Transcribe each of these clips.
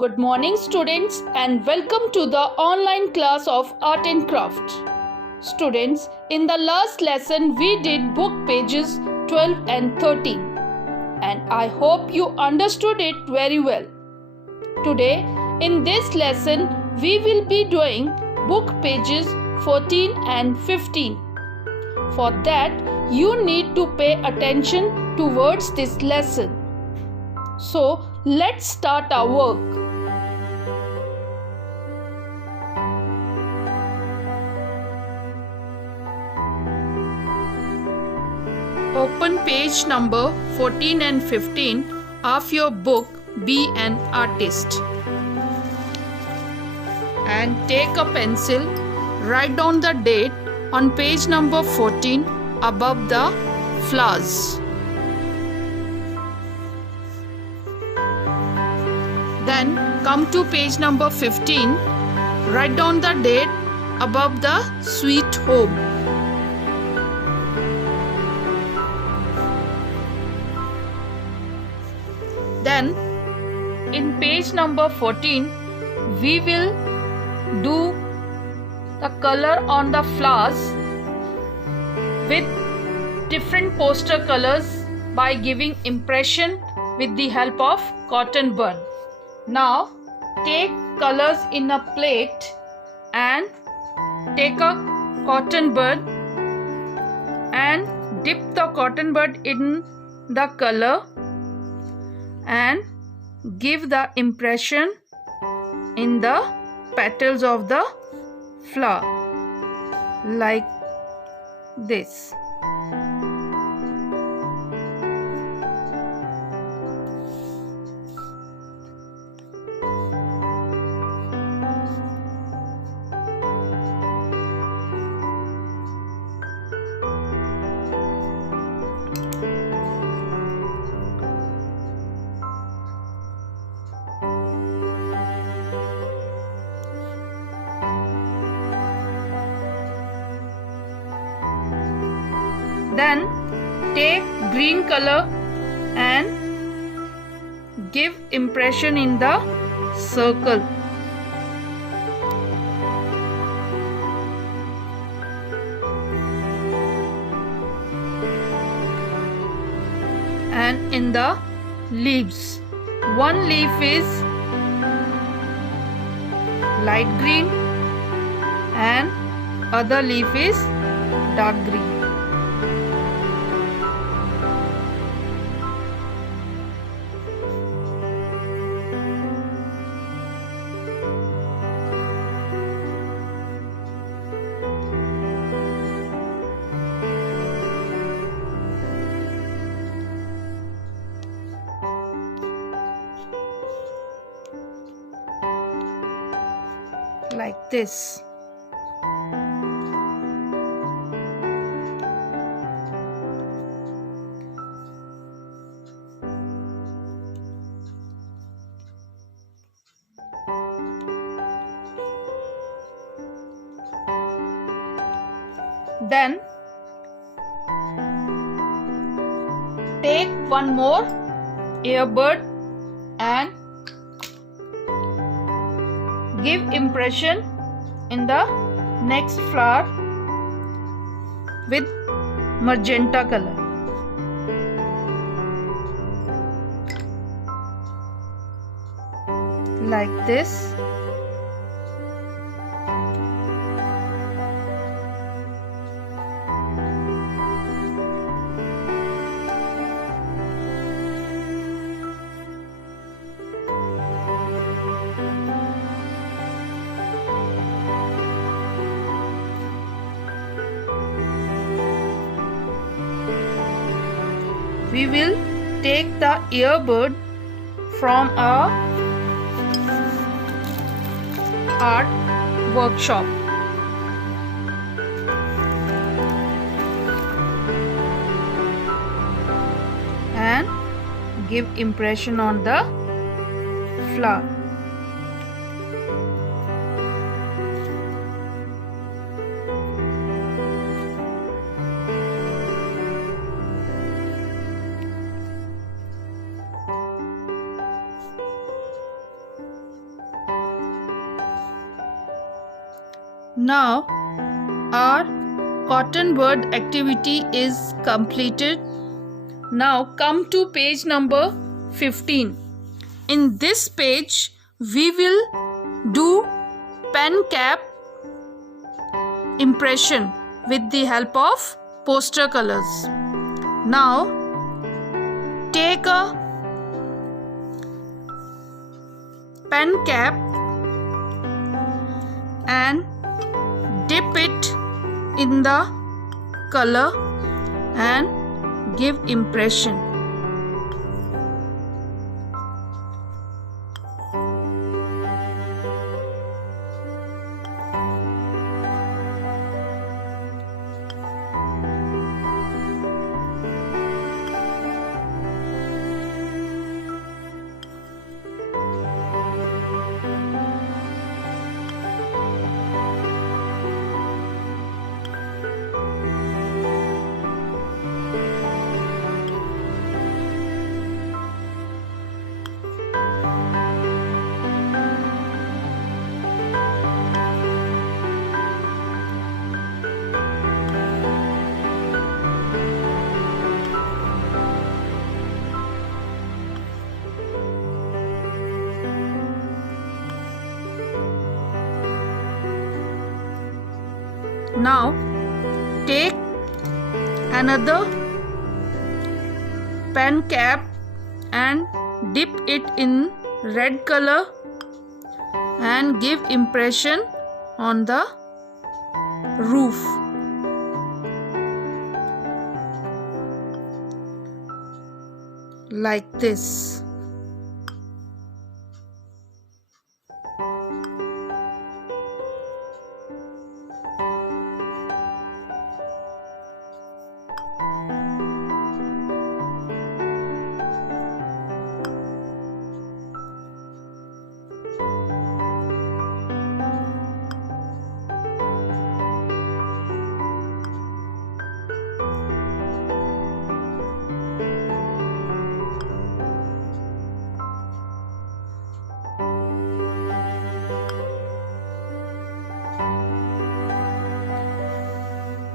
Good morning, students, and welcome to the online class of Art and Craft. Students, in the last lesson, we did book pages 12 and 13, and I hope you understood it very well. Today, in this lesson, we will be doing book pages 14 and 15. For that, you need to pay attention towards this lesson. So, let's start our work. Open page number 14 and 15 of your book Be an Artist. And take a pencil, write down the date on page number 14 above the flowers. Then come to page number 15, write down the date above the sweet home. Then in page number 14, we will do the color on the flowers with different poster colors by giving impression with the help of cotton bud. Now take colors in a plate and take a cotton bud and dip the cotton bud in the color and give the impression in the petals of the flower like this. Then take green color and give impression in the circle. And in the leaves, one leaf is light green and other leaf is dark green. Like this. Then take one more earbud and give impression in the next flower with magenta color. Like this. We will take the earbud from our art workshop. And give impression on the flower. Now our cotton bud activity is completed. Now come to page number 15. In this page we will do pen cap impression with the help of poster colors. Now take a pen cap and dip it in the color and give impression. Now take another pen cap and dip it in red color and give impression on the roof. Like this.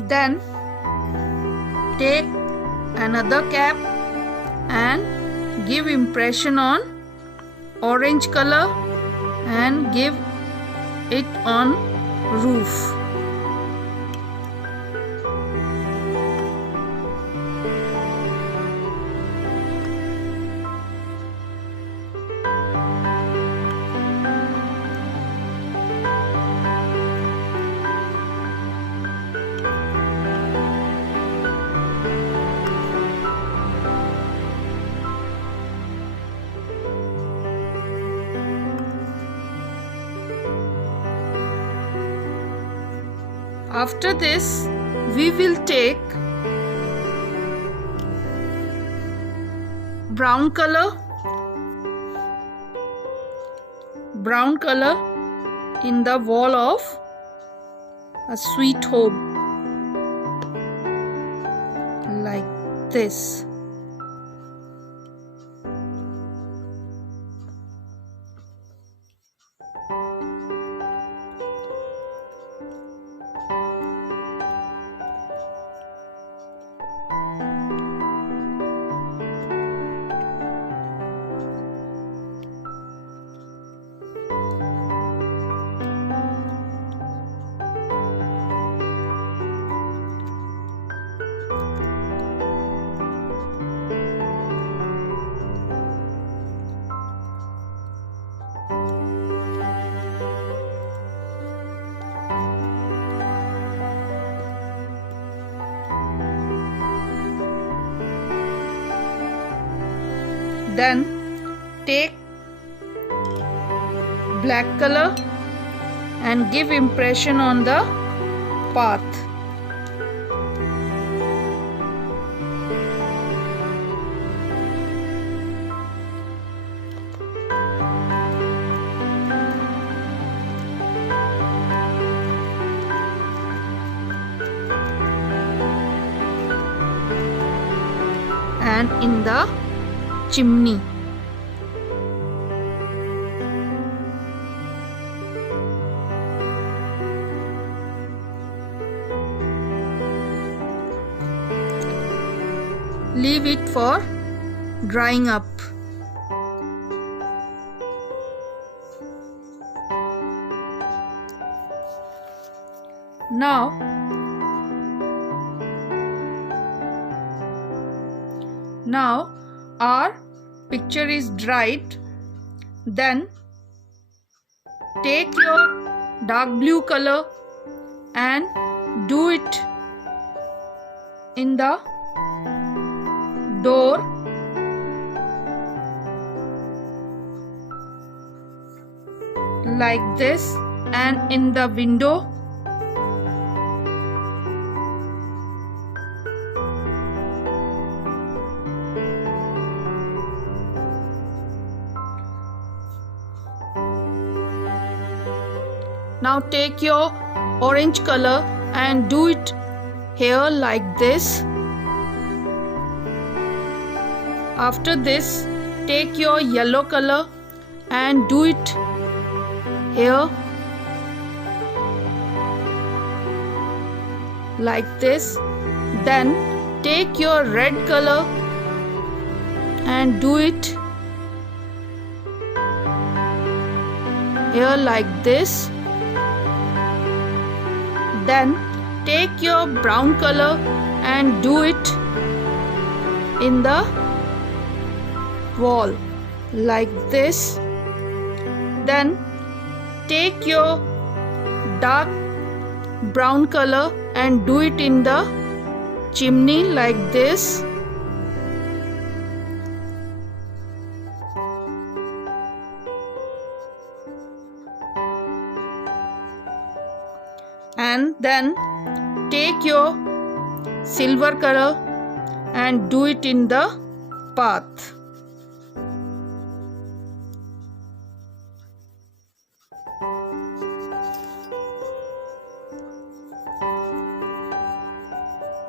Then take another cap and give impression on orange color and give it on roof. After this, we will take brown color in the wall of a sweet home, like this. Then take black color and give impression on the path. And in the chimney. leave it for drying up. Now our picture is dried. Then take your dark blue color and do it in the door like this, and in the window Now take your orange color and do it here like this. After this, take your yellow color and do it here like this. Then take your red color and do it here like this. Then take your brown color and do it in the wall like this. Then take your dark brown color and do it in the chimney like this. And then take your silver color and do it in the path.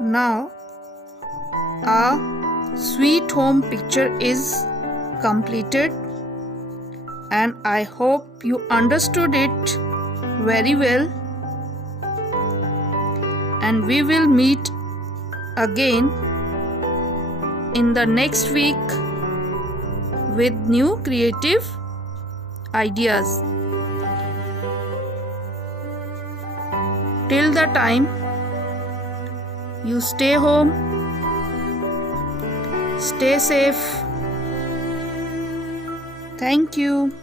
Now our sweet home picture is completed, and I hope you understood it very well. And we will meet again in the next week with new creative ideas. Till the time, you stay home, stay safe. Thank you.